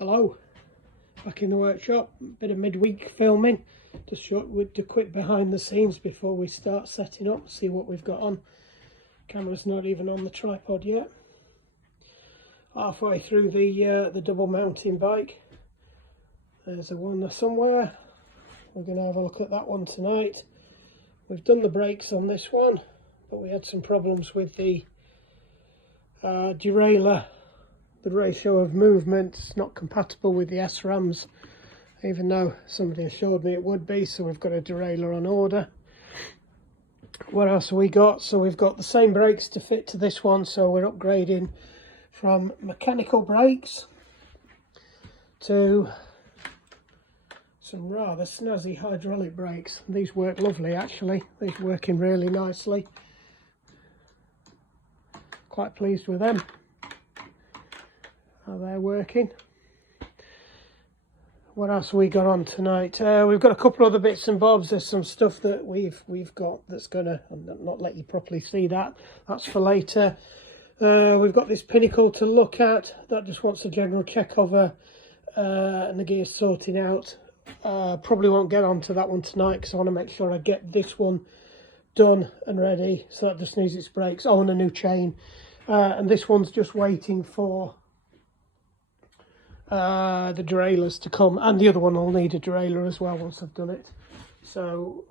Hello, back in the workshop, bit of midweek filming, just short to quick behind the scenes before we start setting up, see what we've got on. Camera's not even on the tripod yet. Halfway through the double mountain bike. There's a one there somewhere. We're going to have a look at that one tonight. We've done the brakes on this one, but we had some problems with the derailleur. The ratio of movement's not compatible with the SRAMs, even though somebody assured me it would be, so we've got a derailleur on order. What else have we got? So we've got the same brakes to fit to this one, so we're upgrading from mechanical brakes to some rather snazzy hydraulic brakes. These work lovely actually, these are working really nicely. Quite pleased with them. How they're working. What else have we got on tonight? We've got a couple other bits and bobs. There's some stuff that we've got that's gonna not let you properly see that. That's for later. We've got this pinnacle to look at. That just wants a general check over and the gear's sorting out. Probably won't get onto that one tonight because I want to make sure I get this one done and ready. So that just needs its brakes. Oh, and a new chain. And this one's just waiting for the derailleurs to come, and the other one will need a derailleur as well once I've done it. So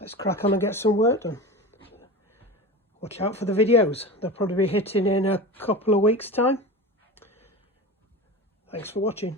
let's crack on and get some work done. Watch out for the videos, they'll probably be hitting in a couple of weeks' time. Thanks for watching.